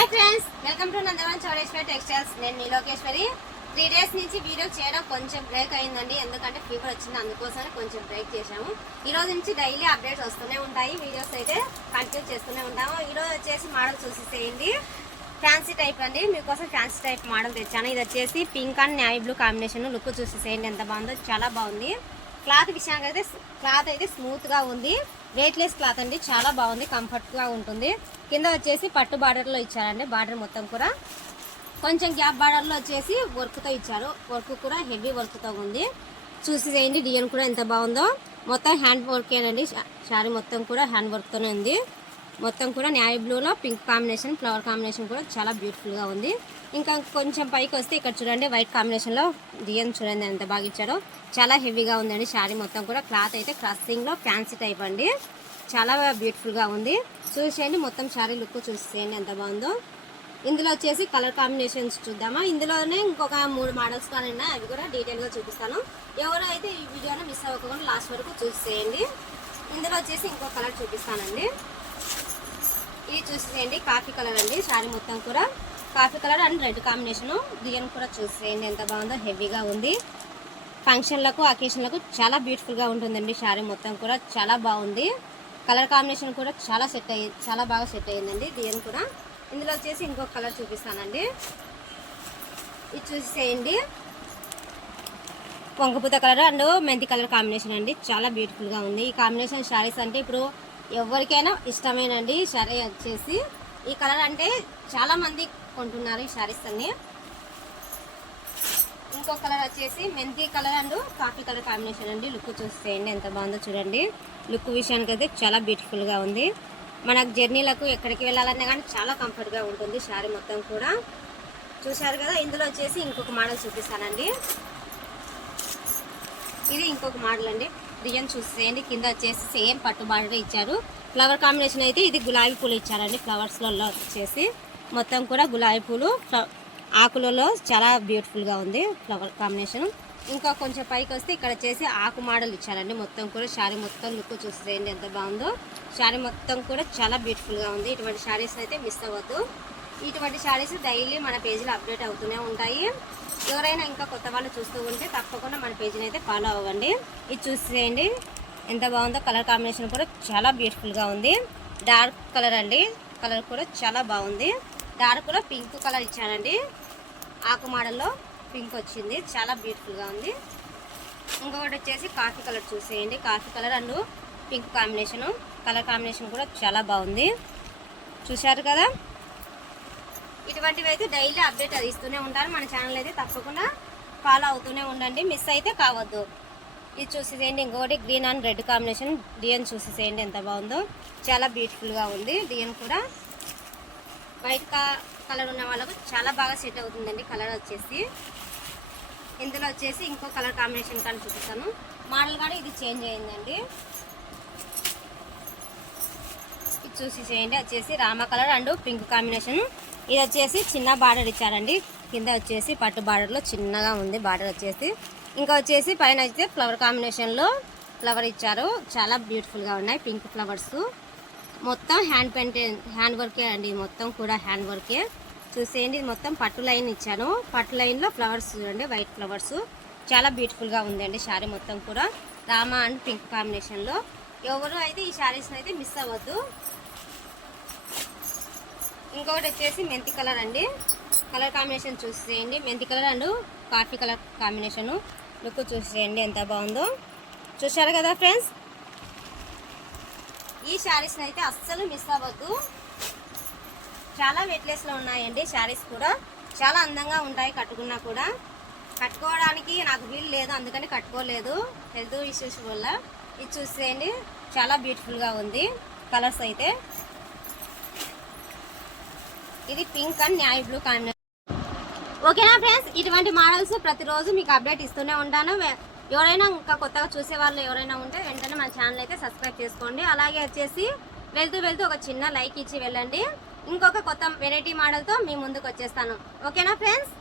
Hi friends, welcome to Nandavaram Chowdeshwari textiles. నేను మీ Lokeshwari. 3 days నుంచి video చేయడం కొంచెం బ్రేక్ అయిందండి, ఎందుకంటే ఫీవర్ వచ్చింది, అందుకోసమే కొంచెం బ్రేక్ చేశాము. ఈ రోజు నుంచి డైలీ అప్డేట్స్ వస్తూనే ఉంటాయి, వీడియోస్ అయితే కంటిన్యూ చేస్తూనే ఉంటాము. ఈరోజు వచ్చేసి మోడల్ చూసేసేయండి. ఫ్యాన్సీ టైప్ అండి, మీకోసం ఫ్యాన్సీ టైప్ మోడల్ తెచ్చాను. ఇది వచ్చేసి pink and navy blue combination. Look చూసేసేయండి ఎంత బాగుందో, చాలా బాగుంది. క్లాత్ విషయానికి అయితే క్లాత్ అయితే స్మూత్గా ఉంది, వెయిట్లెస్ క్లాత్ అండి, చాలా బాగుంది, కంఫర్ట్గా ఉంటుంది. కింద వచ్చేసి పట్టు బార్డర్లో ఇచ్చారండి, బార్డర్ మొత్తం కూడా కొంచెం గ్యాప్ బార్డర్లో వచ్చేసి వర్క్తో ఇచ్చారు. వర్క్ కూడా హెవీ వర్క్తో ఉంది. చూసేసేయండి డిజైన్ కూడా ఎంత బాగుందో. మొత్తం హ్యాండ్ వర్కేనండి, శారీ మొత్తం కూడా హ్యాండ్ వర్క్తోనే ఉంది. మొత్తం కూడా నేవీ బ్లూలో పింక్ కాంబినేషన్, ఫ్లవర్ కాంబినేషన్ కూడా చాలా బ్యూటిఫుల్గా ఉంది. ఇంకా కొంచెం పైకి వస్తే ఇక్కడ చూడండి, వైట్ కాంబినేషన్లో డిజైన్ చూడండి ఎంత బాగా ఇచ్చారో, చాలా హెవీగా ఉందండి శారీ మొత్తం కూడా. క్లాత్ అయితే క్రస్సింగ్లో ఫ్యాన్సీ టైప్ అండి, చాలా బ్యూటిఫుల్గా ఉంది. చూసేయండి మొత్తం శారీ లుక్ చూసేయండి ఎంత బాగుందో. ఇందులో వచ్చేసి కలర్ కాంబినేషన్స్ చూద్దామా. ఇందులోనే ఇంకొక 3 మోడల్స్ కానీ ఉన్నాయి, అవి కూడా డీటెయిల్గా చూపిస్తాను. ఎవరైతే ఈ వీడియోని మిస్ అవ్వకుండా లాస్ట్ వరకు చూసేయండి. ఇందులో వచ్చేసి ఇంకో కలర్ చూపిస్తానండి. ఇది చూసేయండి కాఫీ కలర్ అండి, శారీ మొత్తం కూడా coffee colour and red combination. Design కూడా చూసేయండి ఎంత బాగుందో, హెవీగా ఉంది. ఫంక్షన్లకు అకేషన్లకు చాలా బ్యూటిఫుల్గా ఉంటుందండి శారీ మొత్తం కూడా, చాలా బాగుంది. కలర్ కాంబినేషన్ కూడా చాలా బాగా సెట్ అయ్యిందండి డిజైన్ కూడా. ఇందులో వచ్చేసి ఇంకొక కలర్ చూపిస్తానండి. ఇది చూసేయండి వంకపూత కలర్ అండ్ మెంతి కలర్ కాంబినేషన్ అండి, చాలా బ్యూటిఫుల్గా ఉంది. ఈ కాంబినేషన్ శారీస్ అంటే ఇప్పుడు ఎవరికైనా ఇష్టమేనండి. శారీ వచ్చేసి ఈ కలర్ అంటే చాలా మంది కొంటున్నారు ఈ శారీస్ అన్ని. ఇంకో కలర్ వచ్చేసి మెంతి colour and coffee colour combination అండి. లుక్ చూసేయండి ఎంత బాగుందో చూడండి. లుక్ విషయానికి అయితే చాలా బ్యూటిఫుల్గా ఉంది. మనకు జర్నీలకు ఎక్కడికి వెళ్ళాలన్నా కానీ చాలా కంఫర్ట్గా ఉంటుంది శారీ మొత్తం కూడా. చూశారు కదా. ఇందులో వచ్చేసి ఇంకొక మోడల్ చూపిస్తానండి. ఇది ఇంకొక మోడల్ అండి. డిజైన్ చూసేయండి. కింద వచ్చేసి సేమ్ పట్టు బార్డర్ ఇచ్చారు. ఫ్లవర్ కాంబినేషన్ అయితే ఇది గులాబీ పూలు ఇచ్చారండి. ఫ్లవర్స్లలో వచ్చేసి మొత్తం కూడా గులాబీ పూలు ఆకులలో చాలా బ్యూటిఫుల్గా ఉంది ఫ్లవర్ కాంబినేషన్. ఇంకా కొంచెం పైకి వస్తే ఇక్కడ వచ్చేసి ఆకు మోడల్ ఇచ్చారండి. మొత్తం కూడా శారీ మొత్తం లుక్ చూసేయండి ఎంత బాగుందో. శారీ మొత్తం కూడా చాలా బ్యూటిఫుల్గా ఉంది. ఇటువంటి శారీస్ అయితే మిస్ అవ్వద్దు. ఇటువంటి శారీస్ డైలీ మన పేజీలో అప్డేట్ అవుతూనే ఉంటాయి. ఎవరైనా ఇంకా కొత్త వాళ్ళు చూస్తూ ఉంటే తప్పకుండా మన పేజీని అయితే ఫాలో అవ్వండి. ఇది చూసేయండి ఎంత బాగుందో. కలర్ కాంబినేషన్ కూడా చాలా బ్యూటిఫుల్గా ఉంది. డార్క్ కలర్ అండి, కలర్ కూడా చాలా బాగుంది. డార్క్ కూడా పింక్ కలర్ ఇచ్చానండి, ఆకు మోడల్లో పింక్ వచ్చింది, చాలా బ్యూటిఫుల్గా ఉంది. ఇంకొకటి వచ్చేసి కాఫీ కలర్ చూసేయండి. Coffee colour and pink combination, colour combination కూడా చాలా బాగుంది. చూశారు కదా. ఇటువంటివి అయితే డైలీ అప్డేట్ అది ఇస్తూనే ఉంటారు. మన ఛానల్ అయితే తప్పకుండా ఫాలో అవుతూనే ఉండండి, మిస్ అయితే కావద్దు. ఇది చూసేసేయండి ఇంకొకటి green and red combination. Design చూసేసేయండి ఎంత బాగుందో, చాలా బ్యూటిఫుల్గా ఉంది. డిజైన్ కూడా వైట్ కలర్ ఉన్న వాళ్ళకు చాలా బాగా సెట్ అవుతుందండి కలర్ వచ్చేసి. ఇందులో వచ్చేసి ఇంకో కలర్ కాంబినేషన్ కానీ చూపిస్తాను. మోడల్ కానీ ఇది చేంజ్ అయిందండి. ఇది చూసేసేయండి వచ్చేసి Rama colour and pink combination. ఇది వచ్చేసి చిన్న బార్డర్ ఇచ్చారండి. కింద వచ్చేసి పట్టు బార్డర్లో చిన్నగా ఉంది బార్డర్ వచ్చేసి. ఇంకా వచ్చేసి పైన అయితే ఫ్లవర్ కాంబినేషన్లో ఫ్లవర్ ఇచ్చారు, చాలా బ్యూటిఫుల్గా ఉన్నాయి పింక్ ఫ్లవర్స్. మొత్తం హ్యాండ్ వర్కే అండి, మొత్తం కూడా హ్యాండ్ వర్కే. చూసేయండి మొత్తం పట్టు లైన్ ఇచ్చాను, పట్టు లైన్లో ఫ్లవర్స్ చూడండి, వైట్ ఫ్లవర్స్, చాలా బ్యూటిఫుల్గా ఉందండి శారీ మొత్తం కూడా. రామా అండ్ పింక్ కాంబినేషన్లో. ఎవరు అయితే ఈ శారీస్ని అయితే మిస్ అవ్వద్దు. ఇంకొకటి వచ్చేసి మెంతి కలర్ అండి, కలర్ కాంబినేషన్ చూసేయండి. మెంతి colour and coffee colour combination. Look చూసేయండి ఎంత బాగుందో. చూశారు కదా ఫ్రెండ్స్. ఈ శారీస్ని అయితే అస్సలు మిస్ అవ్వద్దు. చాలా వెయిట్లెస్లో ఉన్నాయండి శారీస్ కూడా, చాలా అందంగా ఉంటాయి కట్టుకున్నా కూడా. కట్టుకోవడానికి నాకు వీలు లేదు, అందుకని కట్టుకోలేదు హెల్త్ ఇష్యూస్ వల్ల. ఇది చూసేయండి చాలా బ్యూటిఫుల్గా ఉంది కలర్స్ అయితే. ఇది pink and navy blue combination. ఓకేనా ఫ్రెండ్స్, ఇటువంటి మోడల్స్ ప్రతిరోజు మీకు అప్డేట్ ఇస్తూనే ఉంటాను. ఎవరైనా ఇంకా కొత్తగా చూసే వాళ్ళు ఎవరైనా ఉంటే వెంటనే మన ఛానల్ అయితే సబ్స్క్రైబ్ చేసుకోండి. అలాగే వచ్చేసి వెళ్తూ ఒక చిన్న లైక్ ఇచ్చి వెళ్ళండి. ఇంకొక కొత్త వెరైటీ మోడల్తో మీ ముందుకు వచ్చేస్తాను. ఓకేనా ఫ్రెండ్స్.